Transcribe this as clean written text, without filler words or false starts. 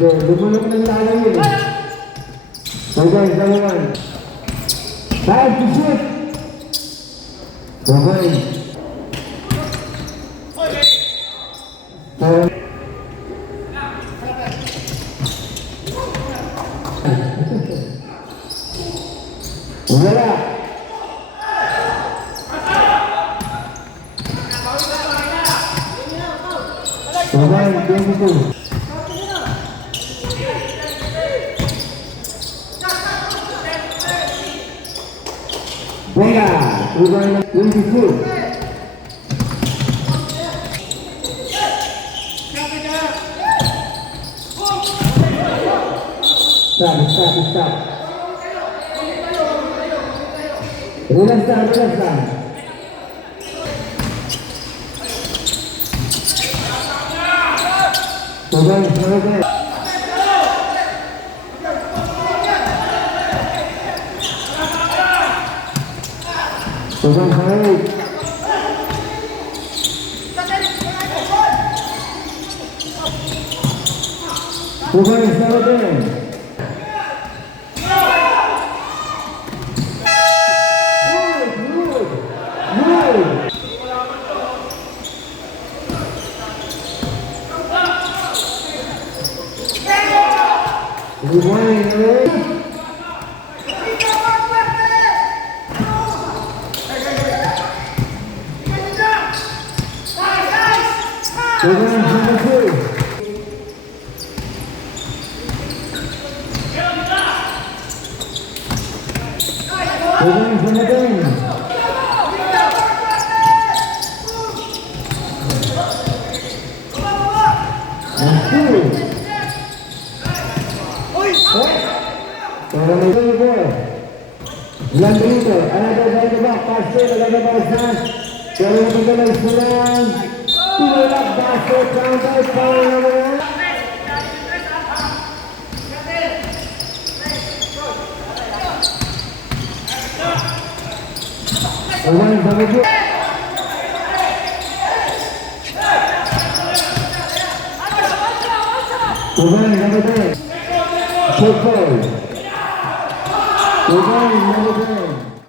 Lumulok ng lalang yun. So guys, dalawan. Time to shoot! Okay. Wala. Okay, 22. Venga, we're going to 22. Stop. Relax down. Okay. Landrito, another by the back, Pastor, another by Hans. Pero magalang silang tulak basket, counter, power number 1. Awan, bagay. Awan, bagay. Shot ball. Awan, bagay.